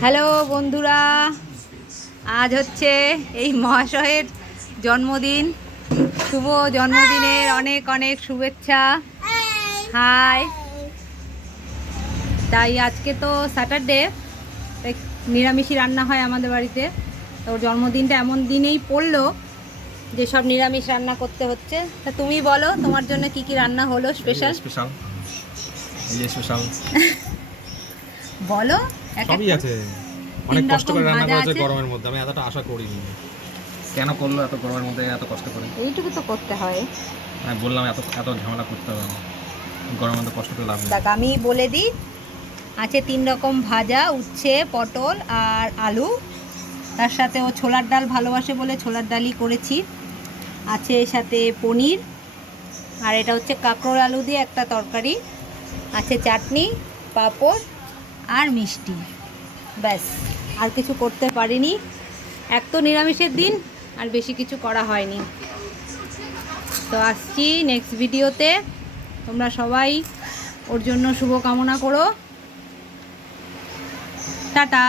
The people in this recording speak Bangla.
হ্যালো বন্ধুরা আজ হচ্ছে এই মহাশয়ের জন্মদিন। শুভ জন্মদিনের অনেক অনেক শুভেচ্ছা। হাই। তাই আজকে তো স্যাটারডে তাই নিরামিষই রান্না হয় আমাদের বাড়িতে। তো ওর জন্মদিনটা এমন দিনেই পড়ল যে সব নিরামিষ রান্না করতে হচ্ছে। তা তুমি বলো তোমার জন্য কি কি রান্না হলো স্পেশাল স্পেশাল স্পেশাল বলো সবই আছে। অনেক কষ্ট করে রান্না ভাজা করেছে আছে। গরমের মধ্যে আমি এতটা আশা করিনি। কেন করল এত গরমের মধ্যে এত কষ্ট করে? এইটুকু তো করতে হয়। আমি বললাম এত এত ঝামেলা করতে হবে। না গরমের মধ্যে কষ্ট করে লাভ নেই। দেখ আমি বলে দিই আছে তিন রকম ভাজা উচ্ছে পটল আর আলু। তার সাথে ও ছোলার ডাল ভালোবাসে বলে ছোলার ডালই করেছি। আছে এর সাথে পনির আর এটা হচ্ছে কাঁকরোল আলু দিয়ে একটা তরকারি। আছে চাটনি পাঁপড় আর মিষ্টি। ব্যাস, আর কিছু করতে পারিনি। এক তো নিরামিষের দিন, আর বেশি কিছু করা হয়নি। তো আসছি নেক্সট ভিডিওতে তোমরা সবাই ওর জন্য শুভকামনা করো। টাটা।